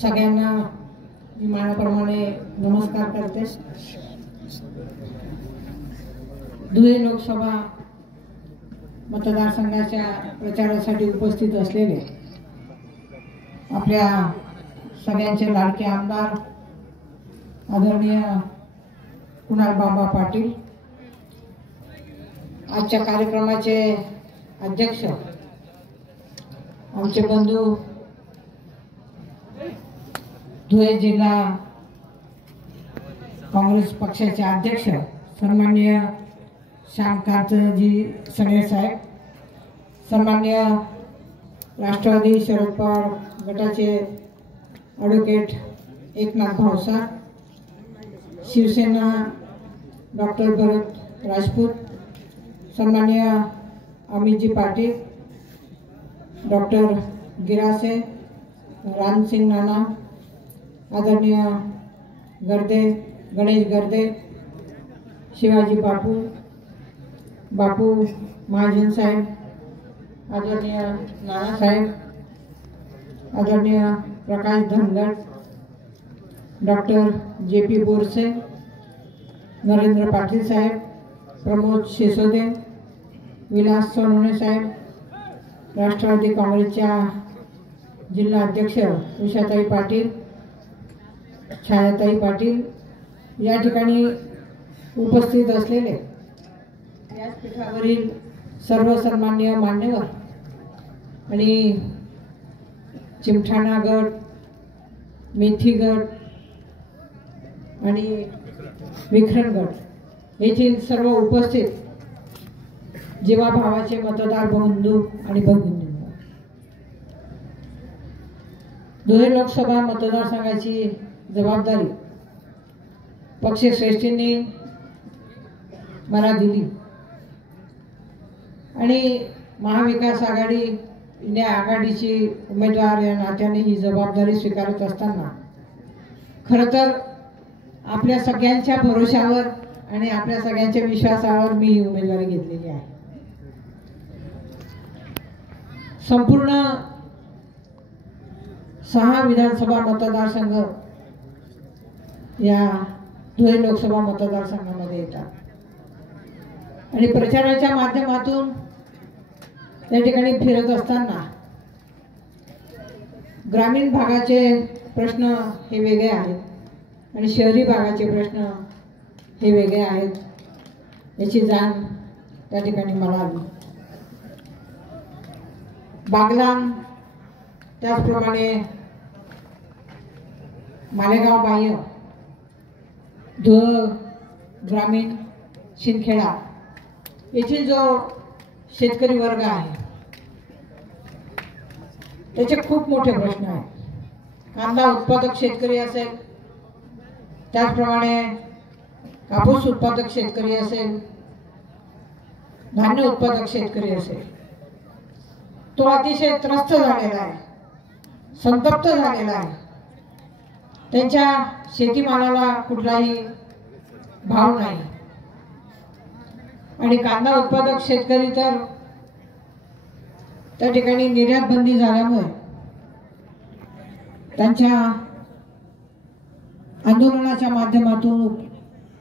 सगळ्यांना विमानाप्रमाणे नमस्कार करते। धुळे लोकसभा मतदारसंघाच्या प्रचारासाठी उपस्थित असलेले आपल्या सगळ्यांचे लाडके आमदार आदरणीय कुणाल बाबा पाटील, आजच्या कार्यक्रमाचे अध्यक्ष आमचे बंधू धुळे जिल्हा काँग्रेस पक्षाचे अध्यक्ष सन्माननीय श्यामकांतजी सगळे साहेब, सन्माननीय राष्ट्रवादी शरद पवार गटाचे ॲडव्होकेट एकनाथ भावसार, शिवसेना डॉक्टर भरत राजपूत, सन्माननीय अमितजी पाटील, डॉक्टर गिरासे, रामसिंग नाना, आदरणीय गर्दे गणेश गर्दे, शिवाजी बापू महाजन साहेब, आदरणीय नाना साहेब, आदरणीय प्रकाश धनगड, डॉक्टर JP बोरसे, नरेंद्र पाटील साहेब, प्रमोद शिसोदे, विलास सोनवणे साहेब, राष्ट्रवादी काँग्रेसच्या जिल्हा अध्यक्ष उषाताई पाटील, छायाताई पाटील, या ठिकाणी उपस्थित असलेले व्यासपीठावरील सर्व सन्माननीय मान्यवर आणि चिमठाणा गट, मेथी गट आणि विखरण गट येथील सर्व उपस्थित जीवाभावाचे मतदार बंधू आणि भगिनींनो, धुळे लोकसभा मतदारसंघाची जबाबदारी पक्षश्रेष्ठींनी मला दिली आणि महाविकास आघाडी इंडिया आघाडीची उमेदवार या नात्याने ही जबाबदारी स्वीकारत असताना खरं तर आपल्या सगळ्यांच्या भरोशावर आणि आपल्या सगळ्यांच्या विश्वासावर मी ही उमेदवारी घेतलेली आहे। संपूर्ण 6 विधानसभा मतदारसंघ या धुळे लोकसभा मतदारसंघामध्ये येतात आणि प्रचाराच्या माध्यमातून त्या ठिकाणी फिरत असताना ग्रामीण भागाचे प्रश्न हे वेगळे आहेत आणि शहरी भागाचे प्रश्न हे वेगळे आहेत याची जाण त्या ठिकाणी मला आली। बागलाण, त्याचप्रमाणे मालेगाव बाह्य, धुळे ग्रामीण, शिंदखेडा येथील जो शेतकरी वर्ग आहे त्याचे खूप मोठे प्रश्न आहेत। कांदा उत्पादक शेतकरी असेल, त्याचप्रमाणे कापूस उत्पादक शेतकरी असेल, धान्य उत्पादक शेतकरी असेल, तो अतिशय त्रस्त झालेला आहे, संतप्त झालेला आहे। त्यांच्या शेतीमालाला कुठलाही भाव नाही आणि कांदा उत्पादक शेतकरी तर त्या ठिकाणी निर्यात बंदी झाल्यामुळे त्यांच्या आंदोलनाच्या माध्यमातून,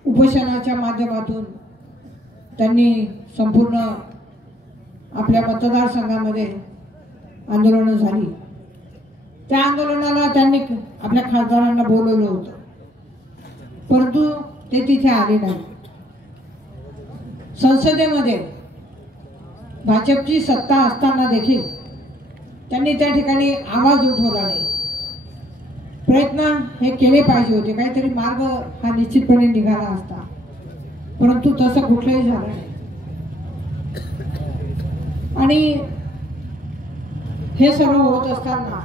उपोषणाच्या माध्यमातून त्यांनी संपूर्ण आपल्या मतदारसंघामध्ये आंदोलनं झाली। त्या आंदोलनाला त्यांनी आपल्या खासदारांना बोलवलं होतं, परंतु ते तिथे आले नाही। संसदेमध्ये भाजपची सत्ता असताना देखील त्यांनी त्या ठिकाणी आवाज उठवला नाही। प्रयत्न हे केले पाहिजे होते, काहीतरी मार्ग हा निश्चितपणे निघाला असता, परंतु तसं कुठलंही झालं नाही। आणि हे सर्व होत असताना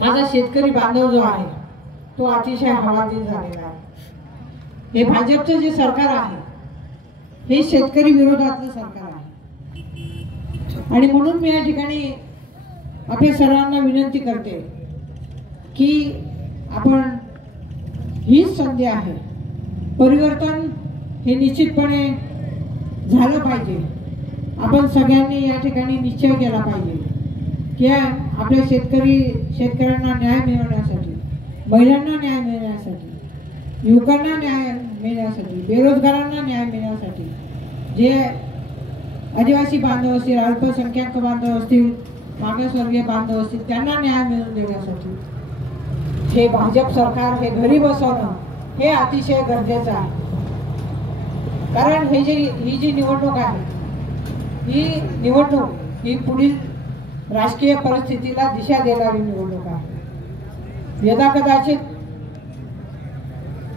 माझा शेतकरी बांधव जो आहे तो अतिशय हवालदिल झालेला आहे। हे भाजपचं जे सरकार आहे हे शेतकरी विरोधातलं सरकार आहे. आणि म्हणून मी या ठिकाणी आपल्या सर्वांना विनंती करते की आपण हीच संधी आहे. परिवर्तन हे निश्चितपणे झालं पाहिजे. आपण सगळ्यांनी या ठिकाणी निश्चय केला पाहिजे की आपल्या शेतकऱ्यांना न्याय मिळवण्यासाठी, महिलांना न्याय मिळण्यासाठी, युवकांना न्याय मिळण्यासाठी, बेरोजगारांना न्याय मिळण्यासाठी, जे आदिवासी बांधव असतील, अल्पसंख्याक बांधव असतील, मागासवर्गीय बांधव असतील, त्यांना न्याय मिळवून देण्यासाठी हे भाजप सरकार हे घरी बसवणं हे अतिशय गरजेचं आहे. कारण ही जी निवडणूक आहे, ही निवडणूक ही पुढील राजकीय परिस्थितीला दिशा देणारी निवडणूक आहे. यदाकदाचित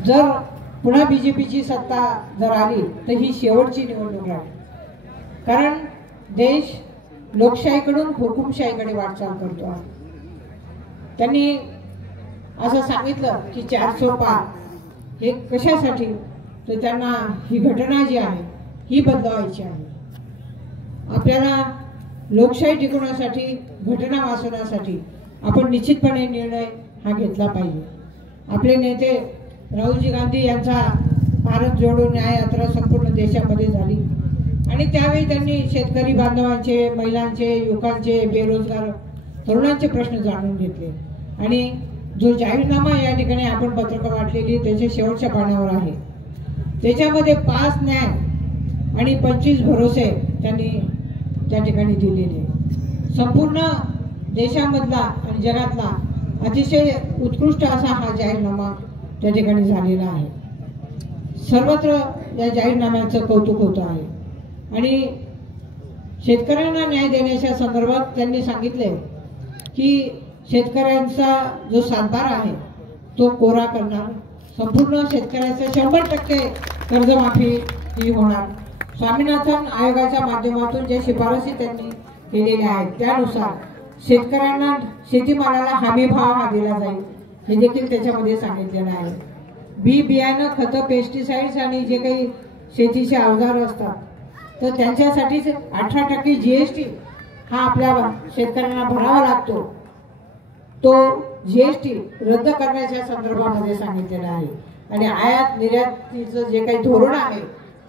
जर पुन्हा बीजेपीची सत्ता जर आली तर ही शेवटची निवडणूक आहे. कारण देश लोकशाहीकडून हुकुमशाहीकडे वाटचाल करतो आहे. त्यांनी असं सांगितलं की 400 पार हे कशासाठी, तर त्यांना ही घटना जी आहे ही बदलवायची आहे. आपल्याला लोकशाही टिकवण्यासाठी, घटना वाचवण्यासाठी आपण निश्चितपणे निर्णय हा घेतला पाहिजे. आपले नेते राहुलजी गांधी यांचा भारत जोडो न्याय यात्रा संपूर्ण देशामध्ये झाली आणि त्यावेळी त्यांनी शेतकरी बांधवांचे, महिलांचे, युवकांचे, बेरोजगार तरुणांचे प्रश्न जाणून घेतले. आणि जो जाहीरनामा या ठिकाणी आपण पत्रकं वाटलेली त्याच्या शेवटच्या पानावर आहे, त्याच्यामध्ये 5 न्याय आणि 25 भरोसे त्यांनी त्या ठिकाणी दिलेले. संपूर्ण देशामधला आणि जगातला अतिशय उत्कृष्ट असा हा जाहीरनामा त्या ठिकाणी झालेला आहे. सर्वत्र या जाहीरनाम्याचं कौतुक होत आहे. आणि शेतकऱ्यांना न्याय देण्याच्या संदर्भात त्यांनी सांगितले की शेतकऱ्यांचा जो सातबारा आहे तो कोरा करणार, संपूर्ण शेतकऱ्याचं 100% कर्जमाफी ही होणार. स्वामीनाथन आयोगाच्या माध्यमातून ज्या शिफारसी त्यांनी केलेल्या आहेत त्यानुसार शेतकऱ्यांना शेतीमालाला हमी भाव हा दिला जाईल हे देखील त्याच्यामध्ये सांगितलेलं आहे. बियाणं, खतं, पेस्टिसाइड्स आणि जे काही शेतीचे अवजार असतात तर त्यांच्यासाठी 18% GST हा आपल्या शेतकऱ्यांना भरावा लागतो. तो GST रद्द करण्याच्या संदर्भामध्ये सांगितलेलं आहे. आणि आयात निर्यातीचं जे काही धोरण आहे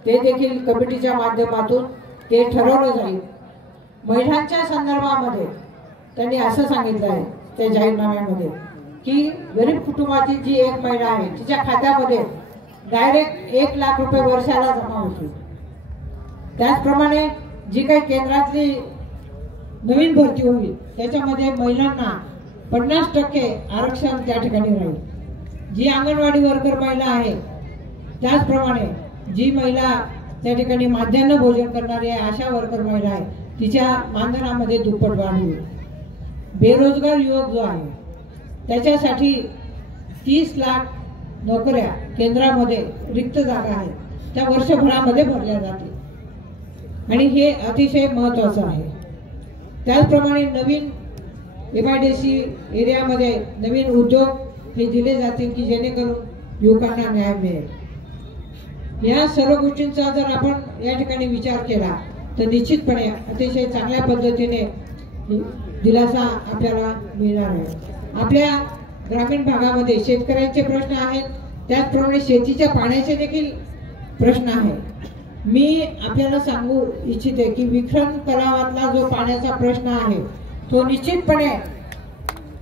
ते देखील कमिटीच्या माध्यमातून ते ठरवलं जाईल. महिलांच्या संदर्भामध्ये त्यांनी असं सांगितलं आहे त्या जाहीरनाम्यामध्ये की गरीब कुटुंबातील जी एक महिला आहे तिच्या खात्यामध्ये डायरेक्ट 1 लाख रुपये वर्षाला जमा होतील. त्याचप्रमाणे जी काही केंद्रातली नवीन भरती होईल त्याच्यामध्ये महिलांना 50% आरक्षण त्या ठिकाणी राहील. जी अंगणवाडी वर्कर महिला आहे त्याचप्रमाणे जी महिला त्या ठिकाणी माध्यान्ह भोजन करणारी आहे, आशा वर्कर महिला आहे, तिच्या मानधनामध्ये दुप्पट वाढ होईल. बेरोजगार युवक जो आहे त्याच्यासाठी 30 लाख नोकऱ्या केंद्रामध्ये रिक्त जागा आहेत त्या वर्षभरामध्ये भरल्या जातील आणि हे अतिशय महत्त्वाचं आहे. त्याचप्रमाणे नवीन MIDC एरियामध्ये नवीन उद्योग हे दिले जातील की जेणेकरून युवकांना न्याय मिळेल. या सर्व गोष्टींचा जर आपण या ठिकाणी विचार केला तर निश्चितपणे अतिशय चांगल्या पद्धतीने दिलासा आपल्याला मिळणार आहे. आपल्या ग्रामीण भागामध्ये शेतकऱ्यांचे प्रश्न आहेत, त्याचप्रमाणे शेतीच्या पाण्याचे देखील प्रश्न आहे. मी आपल्याला सांगू इच्छिते की विक्रम तलावातला जो पाण्याचा प्रश्न आहे तो निश्चितपणे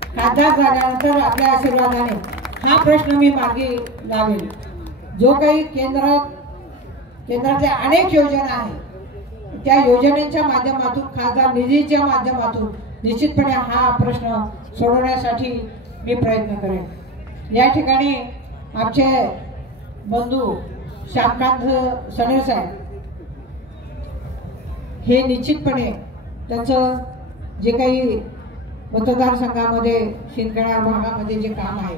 खासदार झाल्यानंतर आपल्या आशीर्वादाने हा प्रश्न मी मार्गी लावेल. जो काही केंद्रातल्या अनेक योजना आहेत त्या योजनेच्या माध्यमातून, खासदार निधीच्या माध्यमातून निश्चितपणे हा प्रश्न सोडवण्यासाठी मी प्रयत्न करेन. या ठिकाणी आमचे बंधू श्यामकांत सनेर साहेब हे निश्चितपणे त्यांचं जे काही मतदारसंघामध्ये शिंदखेडा भागामध्ये जे काम आहे